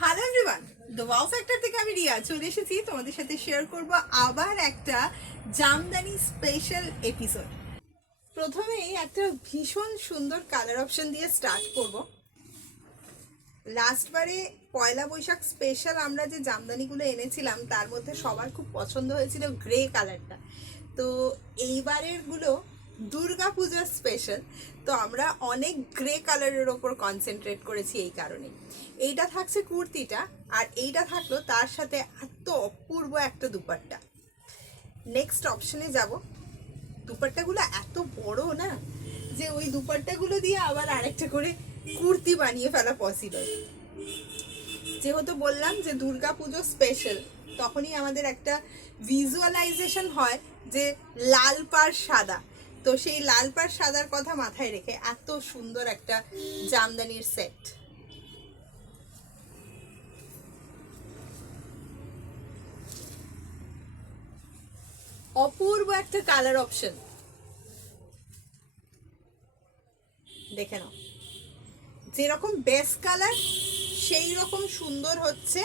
Hello everyone, the wow factor থেকে আমি রিয়া চলে এসেছি তোমাদের সাথে শেয়ার করব আবার একটা জামদানি স্পেশাল এপিসোড। প্রথমেই একটা ভীষণ সুন্দর কালার অপশন দিয়ে স্টার্ট করব। লাস্টবারে পয়লা বৈশাখ স্পেশাল আমরা যে জামদানিগুলো এনেছিলাম তার মধ্যে সবার খুব পছন্দ হয়েছিল গ্রে কালারটা। তো এইবারেরগুলো দুর্গা পূজার স্পেশাল, তো আমরা অনেক গ্রে কালারের ওপর কনসেন্ট্রেট করেছি। এই কারণে এইটা থাকছে কুর্তিটা, আর এইটা থাকলো তার সাথে এত অপূর্ব একটা দুপাট্টা। নেক্সট অপশনে যাব। দুপাট্টাগুলো এত বড় না যে ওই দুপাট্টাগুলো দিয়ে আবার আরেকটা করে কুর্তি বানিয়ে ফেলা পসিবল। যেহেতু বললাম যে দুর্গা পুজো স্পেশাল, তখনই আমাদের একটা ভিজুয়ালাইজেশন হয় যে লাল পাড় সাদা। তো সেই লাল পাড় সাদার কথা মাথায় রেখে এত সুন্দর একটা জামদানির সেট। অপূর্ব একটা কালার অপশন, দেখে নাও। যেরকম বেস কালার সেই রকম সুন্দর হচ্ছে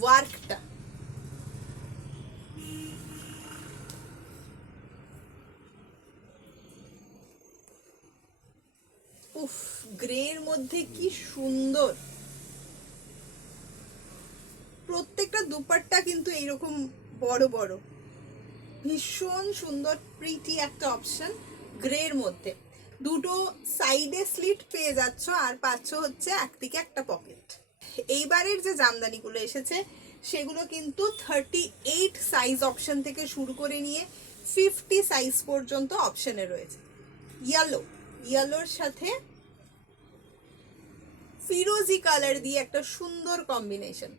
ওয়ার্কটা। উফ, গ্রের মধ্যে কি সুন্দর! প্রত্যেকটা দুপাট্টা কিন্তু এইরকম বড় বড়, ভীষণ সুন্দর প্রিটি একটা অপশন গ্রের মধ্যে। দুটো সাইডে স্লিট পেয়ে যাচ্ছ, আর পাচ্ছ হচ্ছে একদিকে একটা পকেট। এইবারের যে জামদানিগুলো এসেছে সেগুলো কিন্তু 38 সাইজ অপশন থেকে শুরু করে নিয়ে 50 সাইজ পর্যন্ত অপশনে রয়েছে। ইয়েলোর সাথে ফিরোজি কালার দিয়ে একটা সুন্দর কম্বিনেশন।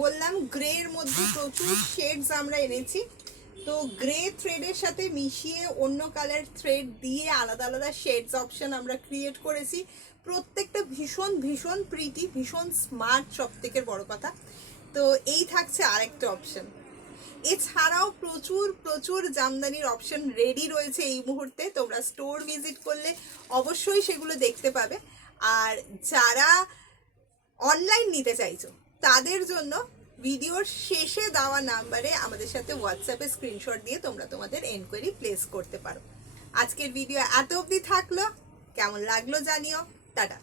বললাম গ্রের মধ্যে প্রচুর শেডস আমরা এনেছি। তো গ্রে থ্রেডের সাথে মিশিয়ে অন্য কালার থ্রেড দিয়ে আলাদা আলাদা শেডস অপশন আমরা ক্রিয়েট করেছি। প্রত্যেকটা ভীষণ ভীষণ প্রিটি, ভীষণ স্মার্ট, সব থেকে বড় কথা। তো এই থাকছে আরেকটা অপশন। এছাড়াও প্রচুর প্রচুর জামদানির অপশন রেডি রয়েছে এই মুহূর্তে। তোমরা স্টোর ভিজিট করলে অবশ্যই সেগুলো দেখতে পাবে। আর যারা অনলাইন নিতে চাইছো তাদের জন্য ভিডিওর শেষে দেওয়া নাম্বারে আমাদের সাথে হোয়াটসঅ্যাপে স্ক্রিনশট দিয়ে তোমরা তোমাদের এনকোয়ারি প্লেস করতে পারো। আজকের ভিডিও এত অবধি থাকলো, কেমন লাগলো জানিও। টাটা।